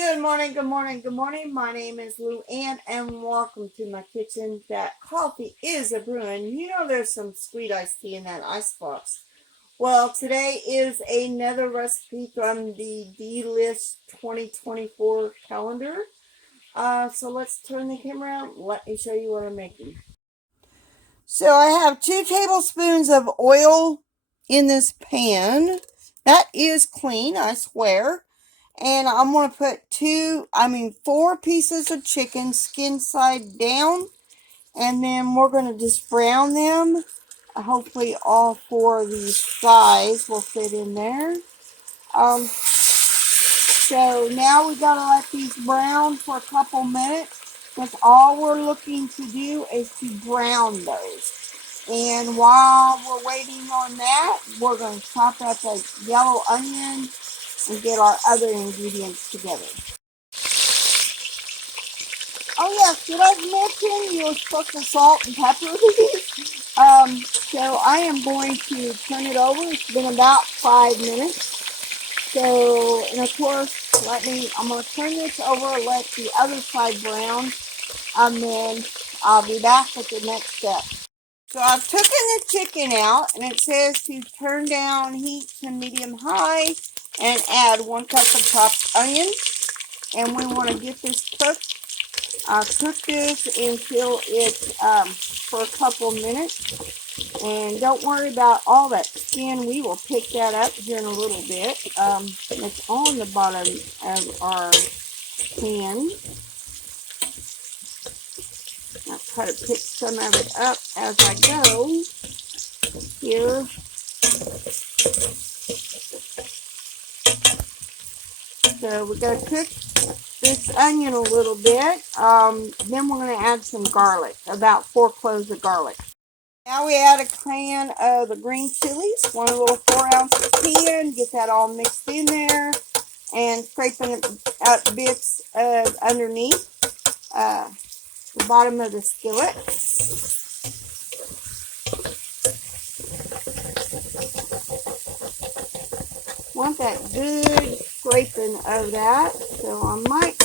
Good morning, good morning, good morning. My name is LouAnn and welcome to my kitchen. That coffee is a brewing. You know there's some sweet iced tea in that icebox. Well, today is another recipe from the Delish 2024 calendar. So let's turn the camera around. Let me show you what I'm making. So I have 2 tablespoons of oil in this pan. That is clean, I swear. And I'm going to put 4 pieces of chicken, skin side down. And then we're going to just brown them. Hopefully all 4 of these thighs will fit in there. So now we got to let these brown for a couple minutes. That's all we're looking to do is to brown those. And while we're waiting on that, we're going to chop up a yellow onion and get our other ingredients together. Oh yes, did I mention you were supposed to salt and pepper these? So I am going to turn it over. It's been about 5 minutes. So, and of course, I'm going to turn this over, let the other side brown, and then I'll be back with the next step. So I've taken the chicken out, and it says to turn down heat to medium-high and add 1 cup of chopped onion. And we want to get this cooked. Cook this until it's for a couple minutes. And don't worry about all that skin. We will pick that up here in a little bit. It's on the bottom of our pan. I'll try to pick some of it up as I go here. So we're going to cook this onion a little bit. Then we're going to add some garlic, about 4 cloves of garlic. Now we add a can of the green chilies, 1 little 4-ounce can. Get that all mixed in there and scraping up bits of underneath the bottom of the skillet. Want that good scraping of that, so I might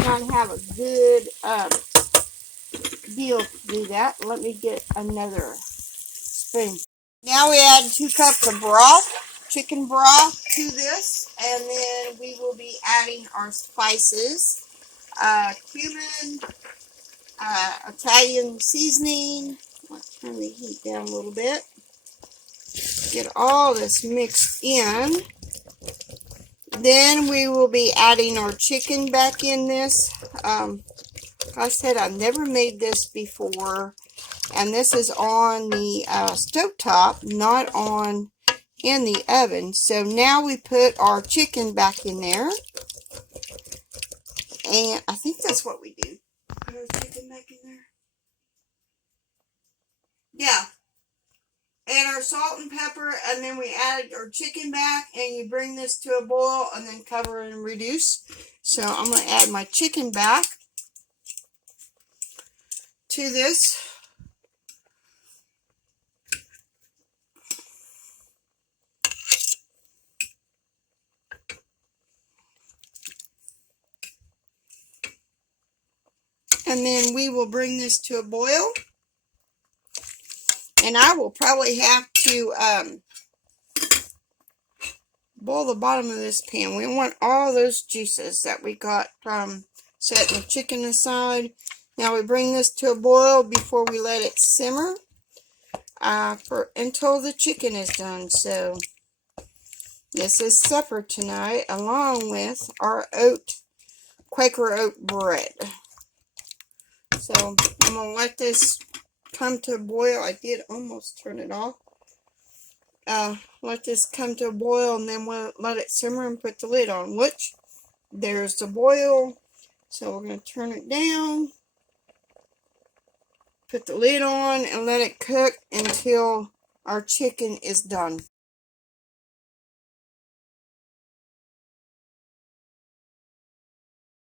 not have a good deal to do that. Let me get another spoon. Now we add 2 cups of broth, chicken broth, to this, and then we will be adding our spices, cumin, Italian seasoning. Let's turn the heat down a little bit. Get all this mixed in. Then we will be adding our chicken back in this. I said I've never made this before, and this is on the stovetop, not on in the oven. So now we put our chicken back in there, and I think that's what we do. Put our chicken back in there. Yeah. And our salt and pepper, and then we add our chicken back, and you bring this to a boil, and then cover and reduce. So I'm going to add my chicken back to this. And then we will bring this to a boil. And I will probably have to boil the bottom of this pan. We want all those juices that we got from setting the chicken aside. Now we bring this to a boil before we let it simmer until the chicken is done. So this is supper tonight, along with our Quaker oat bread. So I'm going to let this come to a boil. I did almost turn it off. Let this come to a boil, and then we'll let it simmer and put the lid on, which there's the boil. So we're going to turn it down, put the lid on, and let it cook until our chicken is done.